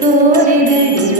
ಕೋರಿದಡಿ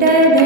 da da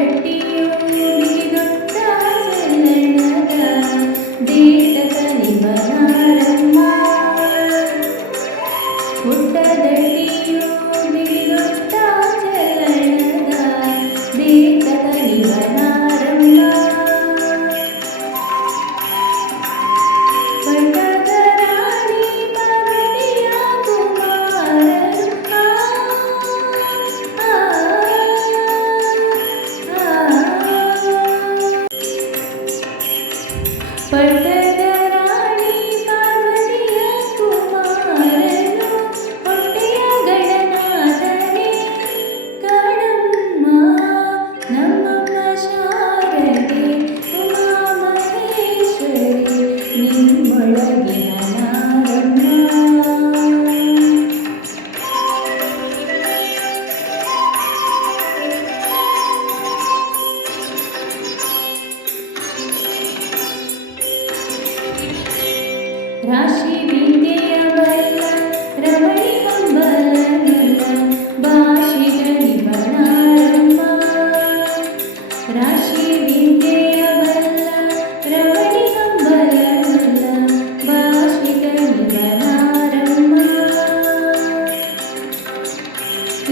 suerte.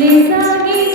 Jesus.